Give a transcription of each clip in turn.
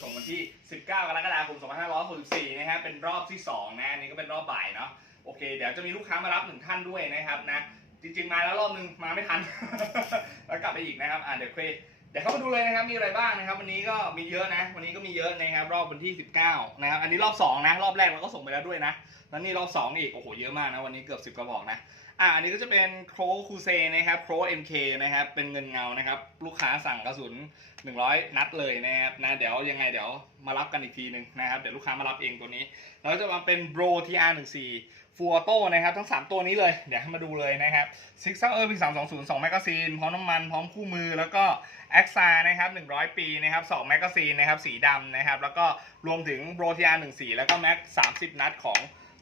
ส่งวันที่ 19 กรกฎาคม 2564 นะฮะ เป็นรอบที่ 2 นะ อันนี้ก็เป็นรอบบ่ายเนาะ โอเค เดี๋ยวจะมีลูกค้ามารับหนึ่งท่านด้วยนะครับนะ จริงๆ มาแล้วรอบนึงมาไม่ทัน แล้วกลับไปอีกนะครับ อ่าเดี๋ยวคุยเดี๋ยวเข้ามาดูเลยนะครับ มีอะไรบ้างนะครับ วันนี้ก็มีเยอะนะ วันนี้ก็มีเยอะนะครับ รอบวันที่ 19 นะครับ อันนี้รอบ 2 นะ รอบแรกเราก็ส่งไปแล้วด้วยนะ แล้วนี่รอบ 2 อีก โอ้โห เยอะมากนะ วันนี้เกือบ 10 กระบอกนะ อ่าอันนี้ก็จะเป็นโครคูเซนะครับโคร MK นะครับ เป็นเงินเงานะครับ ลูกค้าสั่งกระสุน 100 นัดเลยนะครับนะเดี๋ยวยังไงเดี๋ยวมารับกันอีกทีหนึ่งนะครับ เดี๋ยวลูกค้ามารับเองตัวนี้ แล้วจะมาเป็น Bro TR14 ฟูออโต้นะครับ ทั้ง 3 ตัวนี้เลย เดี๋ยวให้มาดูเลยนะครับ Six Hour P320 2แมกกาซีนพร้อมน้ำมันพร้อมคู่มือแล้วก็ a x a นะครับ100ปีนะครับ2แมกกาซีนนะครับสีดำนะครับแล้วก็รวมถึง Bro TR14 แล้วก็ Max 30นัดของ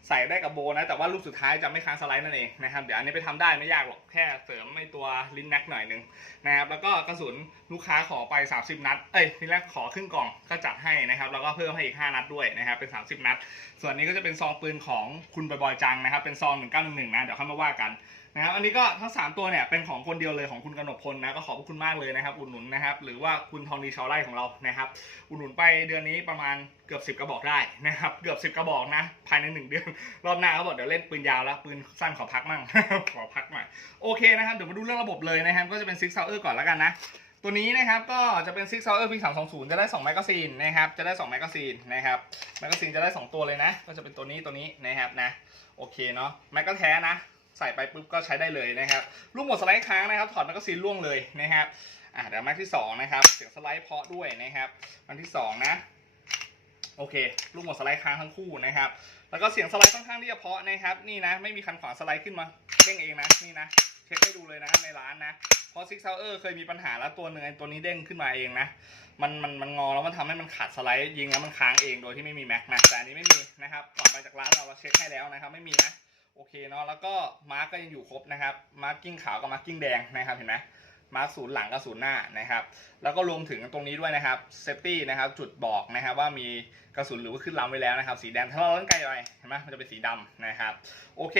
ใส่ได้กับโบนะ แต่ว่ารูปสุดท้ายจะไม่ค้างสไลด์นั่นเองนะครับ เดี๋ยวอันนี้ไปทำได้ไม่ยากหรอก แค่เสริมไอตัวลิ้นแน็กหน่อยหนึงนะครับ แล้วก็กระสุนลูกค้าขอไป 30 นัด เอ้ยทีแรกขอครึ่งกล่องก็จัดให้นะครับ แล้วก็เพิ่มให้อีก 5 นัดด้วยนะครับ เป็น 30 นัด ส่วนนี้ก็จะเป็นซองปืนของคุณบอยจังนะครับ เป็นซอง1911นะ เดี๋ยวค่อยมาว่ากัน นะครับอันนี้ก็ทั้ง 3 ตัวเนี่ยเป็นของคนเดียวเลยของคุณกนกพลนะก็ขอบพระคุณมากเลยนะครับอุดหนุนนะครับหรือว่าคุณทองดีชาวไร่ของเรานะครับอุดหนุนไปเดือนนี้ประมาณเกือบ 10 กระบอกได้นะครับเกือบ 10 กระบอกนะภายใน 1 เดือน รอบหน้าเขาบอกเดี๋ยวเล่นปืนยาวแล้วปืนสั้นขอพักมั่งขอพักหน่อยโอเคนะครับเดี๋ยวมาดูเรื่องระบบเลยนะครับก็จะเป็น Six Hour ก่อนแล้วกันนะตัวนี้นะครับก็จะเป็น Six Hour P320 จะได้2แมกกาซีนนะครับจะได้2แมกกาซีนนะครับแมกกาซีนจะได้2ตัวเลยนะ ก็จะเป็นตัวนี้ตัวนี้นะครับนะโอเคเนาะแม็กก็แท้นะ ใส่ไปปุ๊บก็ใช้ได้เลยนะครับลูกหมดสไลด์ค้างนะครับถอดแมกกาซีนล่วงเลยนะครับอะเดี๋ยวแม็กที่สองนะครับเสียงสไลด์เพาะด้วยนะครับอันที่สองนะโอเค ลูกหมดสไลด์ค้างทั้งคู่นะครับ แล้วก็เสียงสไลด์ค่อนข้างที่จะเพาะนะครับ นี่นะ ไม่มีคันขวางสไลด์ขึ้นมาเด้งเองนะ นี่นะ เช็คให้ดูเลยนะในร้านนะ เพราะซิกเซอร์เคยมีปัญหาแล้วตัวหนึ่งไอ้ตัวนี้เด้งขึ้นมาเองนะ มันมันมันงอแล้วมันทำให้มันขาดสไลด์ยิงแล้วมันค้างเองโดยที่ไม่มีแม็กนะ แต่อันนี้ไม่มีนะครับ ก่อนไปจากร้านเราเราเช็คให้แล้วนะครับ ไม่มีนะ โอเคเนาะแล้วก็มาร์กก็ยังอยู่ครบนะครับมาร์กกิ้งขาวกับมาร์กกิ้งแดงนะครับเห็นไหมมาร์กศูนย์หลังกับศูนย์หน้านะครับ แล้วก็รวมถึงตรงนี้ด้วยนะครับเซฟตี้นะครับจุดบอกนะครับว่ามีกระสุนหรือว่าขึ้นลำไว้แล้วนะครับ สีแดงถ้าเราเล่นไกลไปเห็นไหมมันจะเป็นสีดำนะครับ โอเค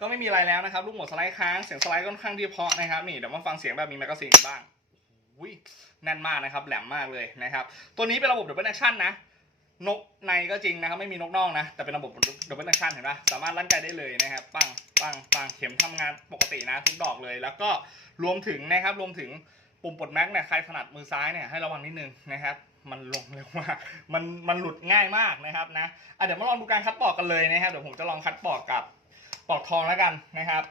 ก็ไม่มีอะไรแล้วนะครับลูกหมดสไลด์ค้างเสียงสไลด์ค่อนข้างที่เพาะนะครับนี่เดี๋ยวมาฟังเสียงแบบมีแมกกาซีนกันบ้างอุ้ยแน่นมากนะครับแหลมมากเลยนะครับตัวนี้เป็นระบบดับเบิลแอคชั่นนะ นกในก็จริงนะครับไม่มีนกนอกนะ แต่เป็นระบบดับเบิลชันเห็นปะสามารถลั่นไกลได้เลยนะครับ ปังปังปังเข็มทำงานปกตินะทุกดอกเลย แล้วก็รวมถึงนะครับรวมถึงปุ่มปลดแม็กเนี่ยใครถนัดมือซ้ายเนี่ยให้ระวังนิดนึงนะครับ มันลงเร็วมากมันมันหลุดง่ายมากนะครับนะอะเดี๋ยวมาลองดูการคัดปอกกันเลยนะครับเดี๋ยวผมจะลองคัดปอกกับปอกทองแล้วกันนะครับ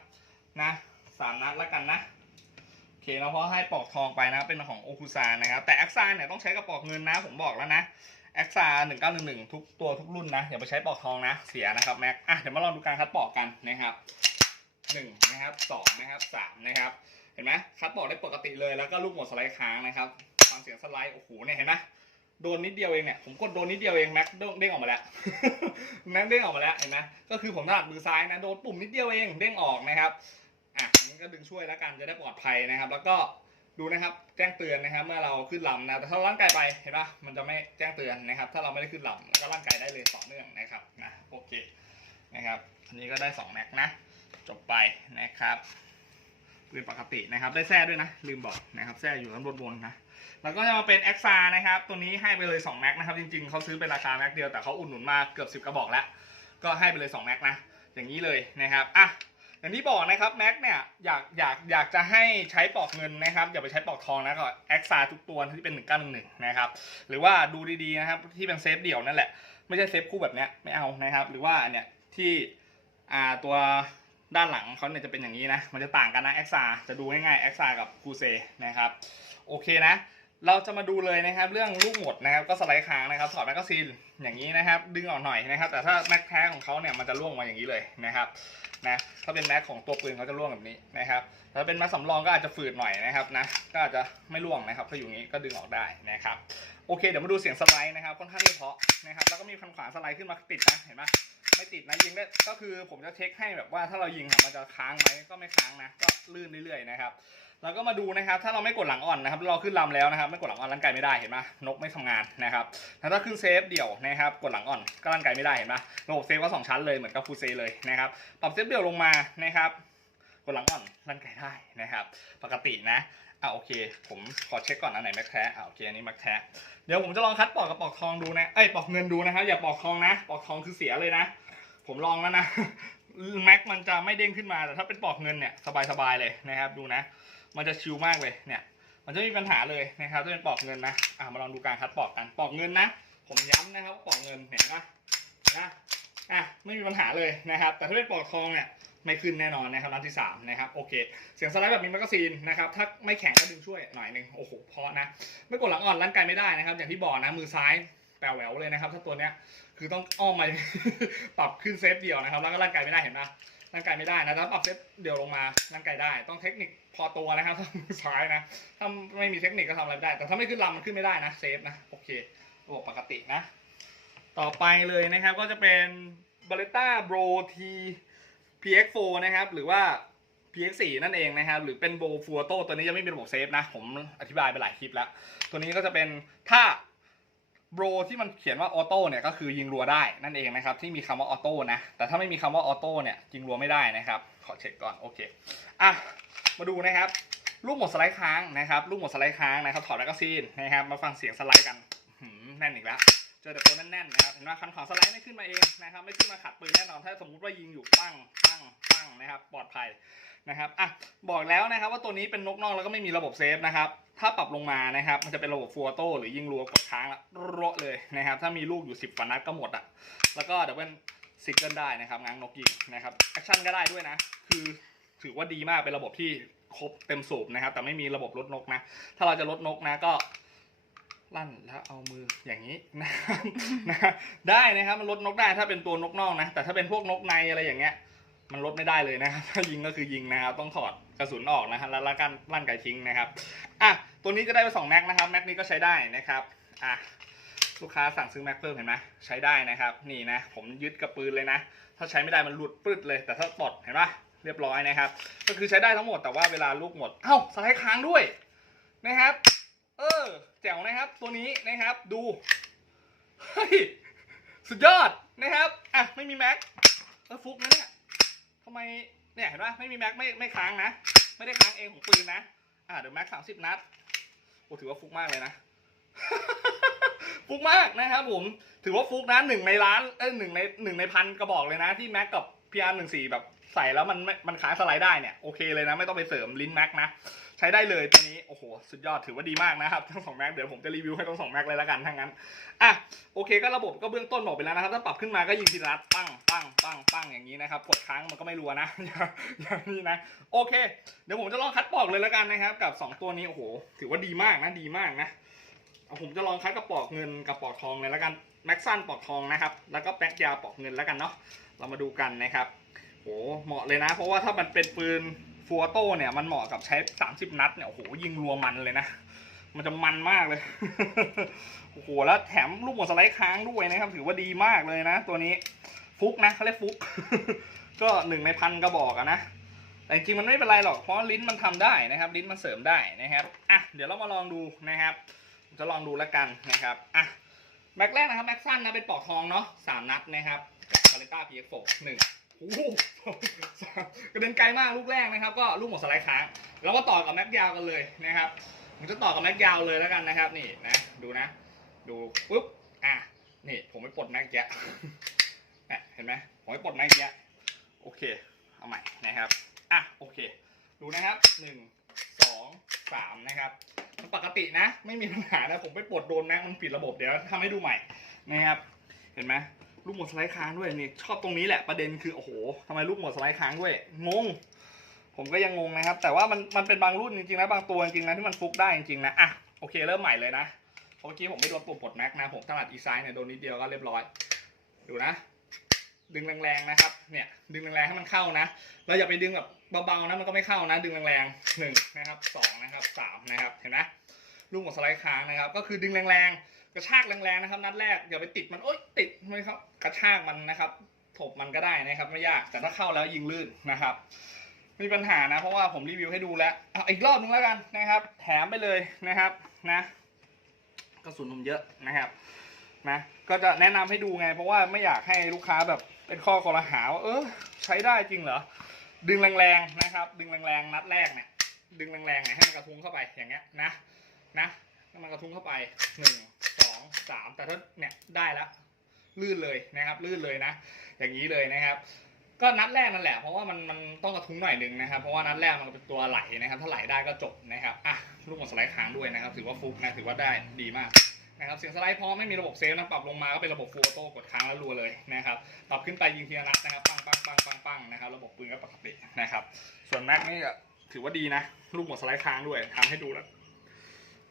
นะสามนัดแล้วกันนะโอเคเนาเพราะให้ปอกทองไปนะเป็นของโอคุซานะครับ แต่แอคซานเนี่ยต้องใช้กระปอกเงินนะผมบอกแล้วนะ แอคซาหนึ่งเก้าหนึ่งหนึ่งทุกตัวทุกรุ่นนะอย่าไปใช้ปอกทองนะเสียนะครับแม็กอะเดี๋ยวมาลองดูการคัดปอกกันนะครับหนึ่งนะครับสองนะครับสามนะครับ เห็นไหมคัดปอกได้ปกติเลยแล้วก็ลูกหมดสไลด์ค้างนะครับฟังเสียงสไลด์โอ้โหเนี่ยเห็นไหมโดนนิดเดียวเองเนี่ยผมกดโดนนิดเดียวเองแม็กเด้งออกมาแล้วแม็กเด้งออกมาแล้วเห็นไหมก็คือผมถนัดมือซ้ายนะโดนปุ่มนิดเดียวเองเด้งออกนะครับอะนี้ก็ดึงช่วยแล้วกันจะได้ปลอดภัยนะครับ แล้วก็ ดูนะครับ แจ้งเตือนนะครับ เมื่อเราขึ้นลำนะ แต่ถ้าร่างกายไป เห็นปะมันจะไม่แจ้งเตือนนะครับ ถ้าเราไม่ได้ขึ้นลำแล้วก็ร่างกายได้เลยต่อเนื่องนะครับนะโอเคนะครับ อันนี้ก็ได้2แม็กนะ จบไปนะครับปืนปกตินะครับ ได้แท้ด้วยนะ ลืมบอกนะครับแท้อยู่ข้างบนบนนะ แล้วก็จะมาเป็น x อคซานะครับ ตัวนี้ให้ไปเลย2แม็กนะครับ จริงๆเขาซื้อเป็นราคาแม็กเดียว แต่เขาอุดหนุนมาเกือบ10กระบอกแล้ว ก็ให้ไปเลย2แม็กนะ อย่างนี้เลยนะครับ อะ อย่างที่บอกนะครับแม็กเนี่ยอยากอยากอยากจะให้ใช้ปอกเงินนะครับอย่าไปใช้ปอกทองนะก็แอคซาทุกตัวที่เป็น1911นะครับหรือว่าดูดีๆนะครับที่เป็นเซฟเดี่ยวนั่นแหละไม่ใช่เซฟคู่แบบเนี้ยไม่เอานะครับ หรือว่าเนี้ยที่อ่าตัวด้านหลังเขาเนี่ยจะเป็นอย่างนี้นะ มันจะต่างกันนะแอคซาจะดูง่ายๆแอคซากับคูเซนะครับ โอเคนะ เราจะมาดูเลยนะครับ เรื่องลูกหมดนะครับ ก็สไลด์ค้างนะครับถอดแมกกาซีนอย่างนี้นะครับ ดึงออกหน่อยนะครับ แต่ถ้าแม็กแท้ของเขาเนี่ยมันจะร่วงมาอย่างนี้เลยนะครับนะถ้าเป็นแม็กของตัวปืนเขาจะร่วงแบบนี้นะครับถ้าเป็นแม็กสำรองก็อาจจะฝืดหน่อยนะครับนะก็อาจจะไม่ร่วงนะครับถ้าอยู่งนี้ก็ดึงออกได้นะครับโอเคเดี๋ยวมาดูเสียงสไลด์นะครับค่อนข้างที่เพาะนะครับแล้วก็มีคันขวาสไลด์ขึ้นมาติดนะเห็นไหมไม่ติดนะยิงได้ก็คือผมจะเช็คให้แบบว่าถ้าเรายิงมันจะค้างไหมก็ไม่ค้างนะก็ลื่นเรื่อยๆนะครับ แล้วก็มาดูนะครับ ถ้าเราไม่กดหลังอ่อนนะครับ เราขึ้นลำแล้วนะครับ ไม่กดหลังอ่อนร่างกายไม่ได้เห็นไหมนกไม่ทำงานนะครับแต่ถ้าขึ้นเซฟเดี่ยวนะครับ กดหลังอ่อนก็ร่างกายไม่ได้เห็นไหมระบบเซฟก็สองชั้นเลยเหมือนกับฟูเซเลยนะครับ ปรับเซฟเดี่ยวลงมานะครับ กดหลังอ่อนร่างกายได้นะครับ ปกตินะอ่าโอเค ผมขอเช็คก่อนอันไหนแม็กแท้อ่าโอเคอันนี้แม็กแท้เดี๋ยวผมจะลองคัดปอกกับปอกทองดูนะ เอ้ยปอกเงินดูนะครับ อย่าปอกทองนะ ปอกทองคือเสียเลยนะ ผมลองแล้วนะแม็กมันจะไม่เด้งขึ้นมาแต่ถ้าเป็นปอกเงินเนี่ยสบายๆเลยนะครับ ดูนะ มันจะชิลมากเลยเนี่ย มันจะไม่มีปัญหาเลยนะครับถ้าเป็นปอกเงินนะอะมาลองดูการคัดปอกกันปอกเงินนะ ผมย้ำนะครับว่าปอกเงินเห็นปะนะอะไม่มีปัญหาเลยนะครับ แต่ถ้าเป็นปอกทองเนี่ยไม่ขึ้นแน่นอนนะครับนัดที่สามนะครับโอเค เสียงสไลด์แบบมีแมกกาซีนนะครับถ้าไม่แข็งก็ดึงช่วยหน่อยหนึ่งโอ้โหเพราะนะไม่กดหลังอ่อนร่างกายไม่ได้นะครับ อย่างที่บอกนะมือซ้ายแปลวแหววเลยนะครับ ถ้าตัวเนี้ยคือต้องอ้อมมาปรับขึ้นเซฟเดียวนะครับ แล้วก็ร่างกายไม่ได้เห็นไหม ร่างกายไม่ได้นะถ้าปรับเซฟเดียวลงมาร่างกายได้ ต้องเทคนิคพอตัวนะครับถ้ามือซ้ายนะถ้าไม่มีเทคนิคก็ทำอะไรไม่ได้ แต่ถ้าไม่ขึ้นลำมันขึ้นไม่ได้นะเซฟนะโอเคระบบปกตินะ ต่อไปเลยนะครับก็จะเป็น b a l e t t a Bro T PX4 นะครับ หรือว่า PX4 นั่นเองนะครับ หรือเป็นโบฟูโตตัวนี้ยังไม่มีระบบเซฟนะ ผมอธิบายไปหลายคลิปแล้ว ตัวนี้ก็จะเป็นถ้า โบรที่มันเขียนว่าออโต้เนี่ยก็คือยิงรัวได้นั่นเองนะครับที่มีคำว่าออโต้นะแต่ถ้าไม่มีคำว่าออโต้เนี่ยยิงรัวไม่ได้นะครับ ขอเช็คก่อนโอเคอะมาดูนะครับลูกหมดสไลด์ค้างนะครับลูกหมดสไลด์ค้างนะครับถอดแมกกาซีนนะครับมาฟังเสียงสไลด์กันแน่นอีกแล้วเจอแต่ตัวแน่นๆนะครับเห็นไหมคันขวาสไลด์ไม่ขึ้นมาเองนะครับไม่ขึ้นมาขัดปืนแน่นอนถ้าสมมุติว่ายิงอยู่ปั้งปั้งปั้งนะครับปลอดภัย นะครับอะบอกแล้วนะครับว่าตัวนี้เป็นนกนอกแล้วก็ไม่มีระบบเซฟนะครับถ้าปรับลงมานะครับ มันจะเป็นระบบฟัวโต้หรือยิงรัวกดค้างละโระเลยนะครับ ถ้ามีลูกอยู่ 10กว่านัดก็หมดอะ แล้วก็เดี๋ยวเป็นซิกเกิลได้นะครับง้างนกยิงนะครับแอคชั่นก็ได้ด้วยนะ คือถือว่าดีมากเป็นระบบที่ครบเต็มสูบนะครับ แต่ไม่มีระบบลดนกนะ ถ้าเราจะลดนกนะก็ลั่นแล้วเอามืออย่างนี้นะนะได้นะครับมันลดนกได้ถ้าเป็นตัวนกนอกนะ แต่ถ้าเป็นพวกนกในอะไรอย่างเงี้ย มันลดไม่ได้เลยนะครับ ถ้ายิงก็คือยิงนะครับ ต้องถอดกระสุนออกนะฮะแล้วล้วกันลั่นไกทิ้งนะครับ อะ ตัวนี้จะได้ไปสองแม็กนะครับ แม็กนี้ก็ใช้ได้นะครับ อะ ลูกค้าสั่งซื้อแม็กเพิ่มเห็นไหมใช้ได้นะครับ นี่นะ ผมยึดกับปืนเลยนะ ถ้าใช้ไม่ได้มันหลุดปืดเลย แต่ถ้าปลดเห็นปะเรียบร้อยนะครับ ก็คือใช้ได้ทั้งหมด แต่ว่าเวลาลูกหมด เอ้าสไลด์ค้างด้วยนะครับ เออ แจ๋วนะครับ ตัวนี้นะครับ ดู เฮ้ย สุดยอดนะครับ อะ ไม่มีแม็กเออฟุกนะเนี่ย ทำไมเนี่ยเห็นปะไม่มีแม็กไม่ไม่ค้างนะ ไม่ได้ค้างเองของปืนนะ อ่าเดี๋ยวแม็กสามสิบนัดโอ้ถือว่าฟุกมากเลยนะ ฟุกมากนะครับผม ถือว่าฟุกนะหนึ่งในล้านเอ้ยหนึ่งในหนึ่งในพันกระบอกเลยนะ ที่แม็กกับพีอาร์หนึ่งสี่แบบ ใส่แล้วมันไม่มันค้างสไลด์ได้เนี่ยโอเคเลยนะไม่ต้องไปเสริมลิ้นแม็กนะใช้ได้เลยตัวนี้โอ้โหสุดยอดถือว่าดีมากนะครับทั้งสองแม็กเดี๋ยวผมจะรีวิวให้ทั้งสองแม็กเลยล้วกันทั้งนั้นอะโอเคก็ระบบก็เบื้องต้นบอกไปแล้วนะครับถ้าปรับขึ้นมาก็ยิงทีละนัดปังปั้งปั้งปั้งอย่างนี้นะครับกดค้างมันก็ไม่รัวนะอย่างนี้นะโอเค เดี๋ยวผมจะลองคัดปอกเลยล้วกันนะครับ กับสองตัวนี้โอ้โหถือว่าดีมากนะดีมากนะเอาผมจะลองคัดกับปอกเงินกับปอกทองเลยล้วกันแม็กซันปอกทองนะครับแล้วก็แบ็กยาปอกเงินแล้วกันเนาะเรามาดูกันนะครับ โหเหมาะเลยนะ เพราะว่าถ้ามันเป็นปืนฟัวโต้เนี่ยมันเหมาะกับใช้ 30 นัดเนี่ยโอ้โหยิงรัวมันเลยนะ มันจะมันมากเลยโอ้โหแล้วแถมลูกหมดสไลด์ค้างด้วยนะครับ ถือว่าดีมากเลยนะ ตัวนี้ฟุกนะเขาเรียกฟุก ก็หนึ่งในพันกระบอกอะนะแต่จริงๆมันไม่เป็นไรหรอกเพราะลิ้นมันทำได้นะครับ ลิ้นมันเสริมได้นะครับอะเดี๋ยวเรามาลองดูนะครับ จะลองดูแล้วกันนะครับอะแม็กแรกนะครับแม็กสั้นนะเป็นปอกทองเนาะสามนัดนะครับกับคาริต้า PX4 หนึ่ง อ้โหกระเด็นไกลมากลูกแรกนะครับ ก็ลูกหมดสไลด์ค้างแล้วก็ต่อกับแม็กยาวกันเลยนะครับผมจะต่อกับแม็กยาวเลยแล้วกันนะครับ นี่นะดูนะ ดูปุ๊บอะนี่ผมไปปลดแม็กแยะเนี่ยเห็นไหมผมไปปลดแม็กแยะโอเคเอาใหม่นะครับอะโอเค ดูนะครับหนึ่งสองสามนะครับมันปกตินะ ไม่มีปัญหานะผมไปปลดโดนแม็กมันผิดระบบเดี๋ยวทำให้ดูใหม่นะครับ เห็นไหม ลูกหมดสไลด์ค้างด้วยนี่ชอบตรงนี้แหละประเด็นคือโอ้โหทำไมลูกหมดสไลด์ค้างด้วยงง ผมก็ยังงงนะครับ แต่ว่ามันมันเป็นบางรุ่นจริงๆนะบางตัวจริงๆนะที่มันฟุกได้จริงๆนะอะโอเคเริ่มใหม่เลยนะเพราะเมื่อกี้ผมไม่โดนปุ่มปลดแม็กนะผมถนัดอีไซ้ายเนี่ยโดนนิดเดียวก็เรียบร้อย ดูนะ ดึงแรงๆนะครับ เนี่ยดึงแรงๆให้มันเข้านะเราอย่าไปดึงแบบเบาๆนะมันก็ไม่เข้านะ ดึงแรงๆหนึ่งนะครับสองนะครับสามนะครับเห็นไหมลูกหมดสไลด์ค้างนะครับ ก็คือดึงแรงๆ กระชากแรงๆนะครับ นัดแรกอย่าไปติดมันโอ๊ยติดไหมครับกระชากมันนะครับถบมันก็ได้นะครับ ไม่ยากแต่ถ้าเข้าแล้วยิงลื่นนะครับมีปัญหานะเพราะว่าผมรีวิวให้ดูแล้วเอาอีกรอบนึงแล้วกันนะครับ แถมไปเลยนะครับนะกระสุนผมเยอะนะครับนะก็จะแนะนำให้ดูไง เพราะว่าไม่อยากให้ลูกค้าแบบเป็นข้อคอรหาว่าเออใช้ได้จริงเหรอดึงแรงๆนะครับ ดึงแรงๆนัดแรกเนี่ยดึงแรงๆเนี่ยให้มันกระทุ้งเข้าไปอย่างเงี้ยนะนะให้มันกระทุ้งเข้าไปหนึ่ง สามแต่ถ้าเนี่ยได้แล้วลื่นเลยนะครับลื่นเลยนะ อย่างนี้เลยนะครับก็นัดแรกนั่นแหละเพราะว่ามันมันต้องกระทุ้งหน่อยหนึ่งนะครับเพราะว่านัดแรกมันเป็นตัวไหลนะครับ ถ้าไหลได้ก็จบนะครับอะลูกหมดสไลด์ค้างด้วยนะครับ ถือว่าฟุกนะถือว่าได้ดีมากนะครับเสียงสไลด์พร้อมไม่มีระบบเซฟนะปรับลงมาก็เป็นระบบฟูโต้กดค้างแล้วรัวเลยนะครับปรับขึ้นไปยิงทีละนัดนะครับปังปังปังปังปังนะครับระบบปืนก็ปกตินะครับ ส่วนแม็กนี่ถือว่าดีนะ ลูกหมดสไลด์ค้างด้วยทำให้ดูแล้ว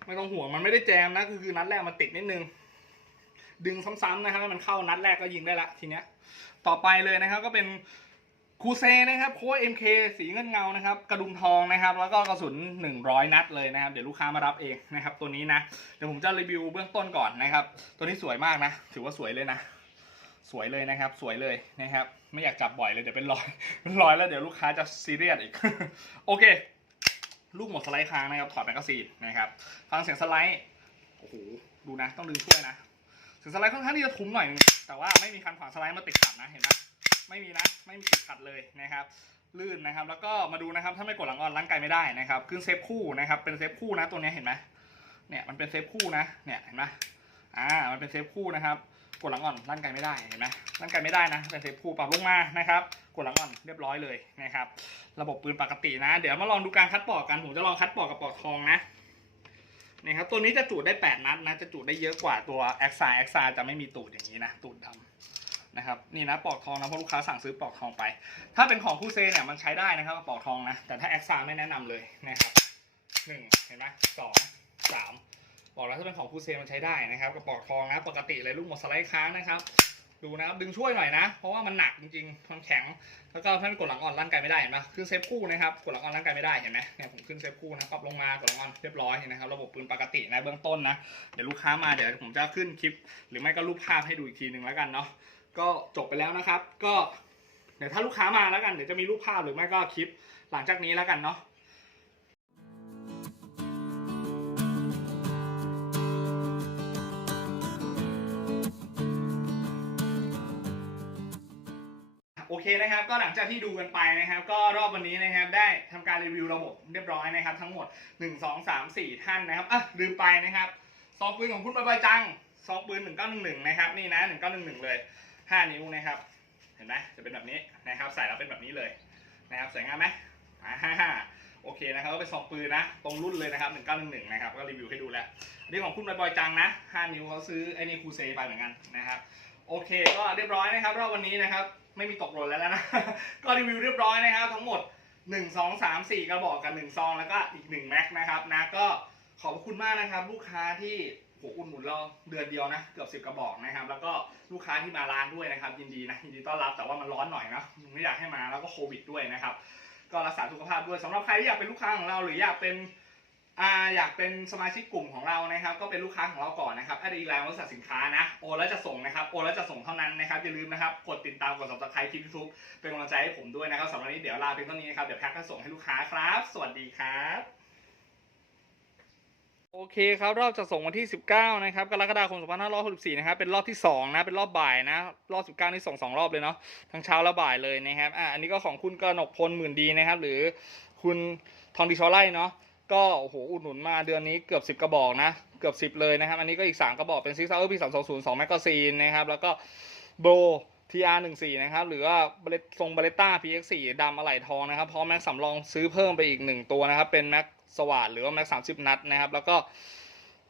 ไม่ต้องห่วงมันไม่ได้แจมนะคือนัดแรกมันติดนิดนึง ดึงซ้ำๆนะครับให้มันเข้านัดแรกก็ยิงได้ละทีเนี้ยต่อไปเลยนะครับก็เป็นคูเซนะครับโค้ด MK สีเงินเงานะครับ กระดุมทองนะครับ แล้วก็กระสุน 100 นัดเลยนะครับ เดี๋ยวลูกค้ามารับเองนะครับ ตัวนี้นะ เดี๋ยวผมจะรีวิวเบื้องต้นก่อนนะครับ ตัวนี้สวยมากนะ ถือว่าสวยเลยนะ สวยเลยนะครับ สวยเลยนะครับ ไม่อยากจับบ่อยเลยเดี๋ยวเป็นรอยเป็นรอยแล้วเดี๋ยวลูกค้าจะซีเรียสอีก โอเค ลูกหมดสไลด์ค้างนะครับ ถอดแมกกาซีนนะครับ ฟังเสียงสไลด์ โอ้โห ดูนะ ต้องดึงช่วยนะ เสียงสไลด์ค่อนข้างที่จะทุ้มหน่อยนึงแต่ว่าไม่มีคันขวางสไลด์มาติดขัดนะเห็นไหมไม่มีนะไม่มีติดขัดเลยนะครับลื่นนะครับ แล้วก็มาดูนะครับถ้าไม่กดหลังอ่อนร่างกายไม่ได้นะครับขึ้นเซฟคู่นะครับเป็นเซฟคู่นะตัวนี้เห็นไหมเนี่ยมันเป็นเซฟคู่นะเนี่ยเห็นไหมอ่ามันเป็นเซฟคู่นะครับกดหลังอ่อนร่างกายไม่ได้เห็นไหมร่างกายไม่ได้นะเป็นเซฟคู่ปรับลงมานะครับกดหลังอ่อนเรียบร้อยเลยนะครับระบบปืนปกตินะ เดี๋ยวมาลองดูการคัดปอกกันผมจะลองคัดปอกกับปอกทองนะ นี่ครับตัวนี้จะจูดได้ 8 นัดนะจะจูดได้เยอะกว่าตัวแอคซาแอคซาจะไม่มีตูดอย่างนี้นะตูดดำนะครับนี่นะปอกทองนะเพราะลูกค้าสั่งซื้อปอกทองไป ถ้าเป็นของคู่เซเนี่ยมันใช้ได้นะครับปอกทองนะแต่ถ้าแอคซาไม่แนะนำเลยนะครับหนึ่งเห็นไหมสองสามบอกแล้วถ้าเป็นของคู่เซมันใช้ได้นะครับกระปอกทองนะปกติเลยลูกหมดสไลด์ค้างนะครับ ดูนะครับดึงช่วยหน่อยนะ เพราะว่ามันหนักจริงๆมันแข็ง แล้วก็ถ้านกดหลังอ่อนร่างกายไม่ได้เห็นไหมขึ้นเซฟคู่นะครับกดหลังอ่อนร่างกายไม่ได้เห็นไหมเนี่ยผมขึ้นเซฟคู่นะปรับลงมากดหลังอ่อนเรียบร้อยนะครับระบบปืนปกตินะเบื้องต้นนะเดี๋ยวลูกค้ามาเดี๋ยวผมจะขึ้นคลิป หรือไม่ก็รูปภาพให้ดูอีกทีหนึ่งแล้วกันเนาะก็จบไปแล้วนะครับ ก็เดี๋ยวถ้าลูกค้ามาแล้วกันเดี๋ยวจะมีรูปภาพหรือไม่ก็คลิปหลังจากนี้แล้วกันเนาะ อเคนะครับ ก็หลังจากที่ดูกันไปนะครับ ก็รอบวันนี้นะครับได้ทำการรีวิวระบบเรียบร้อยนะครับ ทั้งหมด 1 2 3 4 ท่านนะครับอะลืมไปนะครับซองปืนของคุณใบใบจังซองปืน1911นะครับนี่นะ1911 เลย 5 นิ้วนะครับ เห็นไหมจะเป็นแบบนี้นะครับ ใส่แล้วเป็นแบบนี้เลยนะครับสวยงามไหมอ่าโอเคนะครับก็เป็นซองปืนนะ ตรงรุ่นเลยนะครับ 1911 นะครับ ก็รีวิวให้ดูแล้วอันนี้ของคุณใบบอยจังนะ 5 นิ้วเขาซื้อไอ้นี่คูเซไปเหมือนกันนะครับ โอเค ก็เรียบร้อยนะครับรอบวันนี้นะครับ ไม่มีตกหล่นแล้วนะ ก็รีวิวเรียบร้อยนะครับ ทั้งหมด 1 2 3 4 กระบอกกับ1ซองแล้วก็อีก1แม็กนะครับนะก็ขอบคุณมากนะครับ ลูกค้าที่โหอุ่นหนุนเราเดือนเดียวนะเกือบ10กระบอกนะครับ แล้วก็ลูกค้าที่มาร้านด้วยนะครับ ยินดีนะยินดีต้อนรับแต่ว่ามันร้อนหน่อยนะไม่อยากให้มาแล้วก็โควิดด้วยนะครับ ก็รักษาสุขภาพด้วยสำหรับใครที่อยากเป็นลูกค้าของเราหรืออยากเป็น อ่าอยากเป็นสมาชิกกลุ่มของเรานะครับ ก็เป็นลูกค้าของเราก่อนนะครับถ้าดีแลบริษัทสินค้านะโอนแล้วจะส่งนะครับโอนแล้วจะส่งเท่านั้นนะครับอย่าลืมนะครับกดติดตามกด subscribe คลิปยูทูบเป็นกำลังใจให้ผมด้วยนะครับสำหรับวันนี้เดี๋ยวลาเพียงเท่านี้นะครับเดี๋ยวแพ็คก็ส่งให้ลูกค้าครับ สวัสดีครับโอเคครับรอบจะส่งวันที่ 19 นะครับกรกฎาคม 2564 นะครับเป็นรอบที่ 2 นะ เป็นรอบบ่ายนะ รอบ 19 นี่ส่ง 2 รอบเลยเนาะทั้งเช้าและบ่ายเลยนะครับอะอันนี้ก็ของคุณกนกพลหมื่นดีนะครับ หรือคุณทองดีชอไล่เนาะ ก็โอ้โหอุดหนุนมาเดือนนี้เกือบ 10 กระบอกนะ เกือบ 10 เลยนะครับ อันนี้ก็อีก 3 กระบอกเป็นซิกซาวเออร์พีสามสองศูนย์สองแมกกาซีนนะครับ แล้วก็โบทีอาร์หนึ่งสี่นะครับ หรือว่าบเลตทรงบาเลต้า PX4 ดำอะไหล่ทองนะครับ พร้อมแม็กสำรองซื้อเพิ่มไปอีก 1 ตัวนะครับ เป็นแม็กสวัสดหรือว่าแม็กสามสิบนัดนะครับ แล้วก็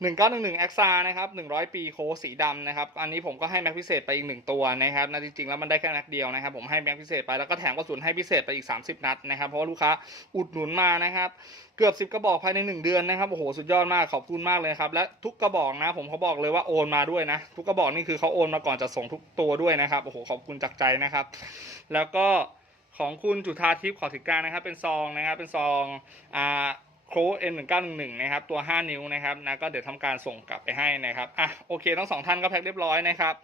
1911 a x a นะครับ 100 ปีโคสีดำนะครับ อันนี้ผมก็ให้แม็กพิเศษไปอีก 1 ตัวนะครับนะจริงๆ แล้วมันได้แค่แม็กเดียวนะครับ ผมให้แม็กพิเศษไปแล้วก็แถมกระสุนให้พิเศษไปอีก 30 นัดนะครับ เพราะว่าลูกค้าอุดหนุนมานะครับ เกือบ 10 กระบอกภายใน 1 เดือนนะครับ โอ้โห สุดยอดมาก ขอบคุณมากเลยครับ และทุกกระบอกนะ ผมเขาบอกเลยว่าโอนมาด้วยนะ ทุกกระบอกนี่คือเขาโอนมาก่อนจะส่งทุกตัวด้วยนะครับ โอ้โห ขอบคุณจากใจนะครับ แล้วก็ของคุณจุธาทิพย์ขอถิการนะครับ เป็นซองนะครับ เป็นซองอ่า โค้ด N1911 นะครับ ตัว 5 นิ้วนะครับนะก็เดี๋ยวทำการส่งกลับไปให้นะครับอะโอเค ทั้งสองท่านก็แพ็คเรียบร้อยนะครับ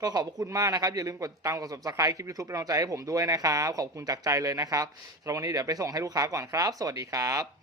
ก็ขอบพระคุณมากนะครับ อย่าลืมกดติดตามกด subscribe คลิป YouTube เป็นกำลังใจให้ผมด้วยนะครับ ขอบคุณจากใจเลยนะครับสำหรับวันนี้เดี๋ยวไปส่งให้ลูกค้าก่อนครับ สวัสดีครับ